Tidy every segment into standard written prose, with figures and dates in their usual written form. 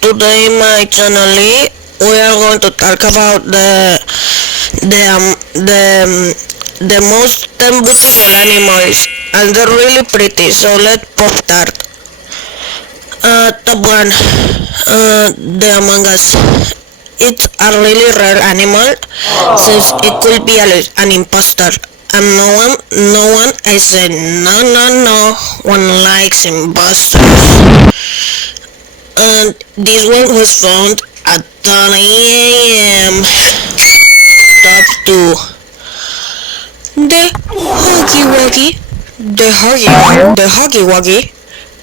Today my channel we are going to talk about the um, the um, the most beautiful animals, and they're really pretty. So let's pop start. Top one, the Among Us. It's a really rare animal since it could be an imposter. And no one I said no one likes imposters. And this one was found at 10 a.m. Top 2. The Huggy Wuggy. The Huggy Wuggy.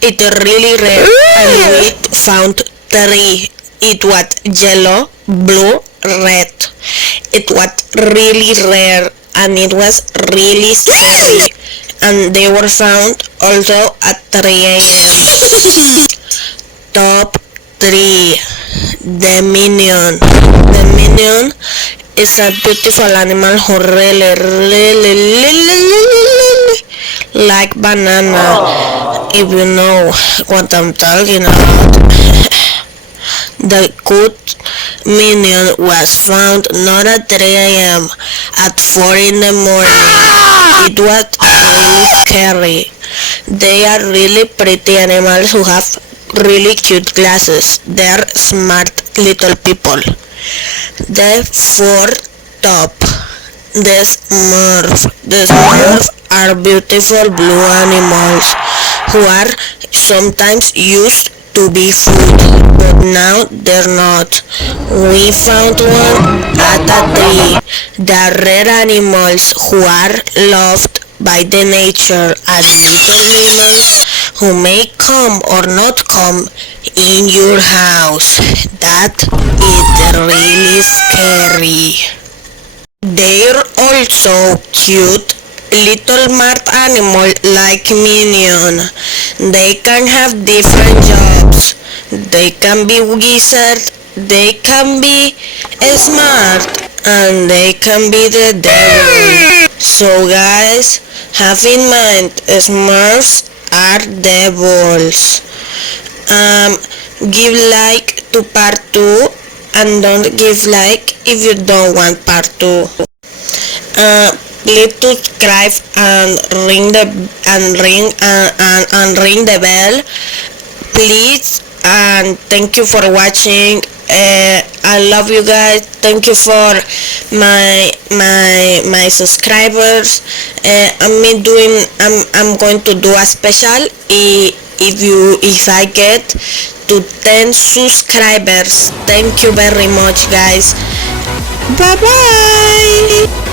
It's really rare and we found 3. It was yellow, blue, red. It was really rare and it was really scary. And they were found also at 3 a.m. Top 3. The Minion. The Minion is a beautiful animal who really like banana. If you know what I'm talking about. The good Minion was found not at 3 a.m. at 4 in the morning. It was really scary. They are really pretty animals who have really cute glasses. They're smart little people. The 4th top. The Smurf. The Smurf are beautiful blue animals who are sometimes used to be food, but now they're not. We found one at a tree. The rare animals who are loved by the nature are little lemons who may come or not come in your house. That is really scary. They're also cute little smart animal like Minion. They can have different jobs. They can be wizard, they can be smart, and they can be the devil. So guys, have in mind, Smurfs are devils. Give like to part 2 and don't give like if you don't want part 2. Please subscribe and ring the bell, please. And thank you for watching. I love you guys. Thank you for my subscribers. I'm going to do a special if I get to 10 subscribers. Thank you very much, guys. Bye bye.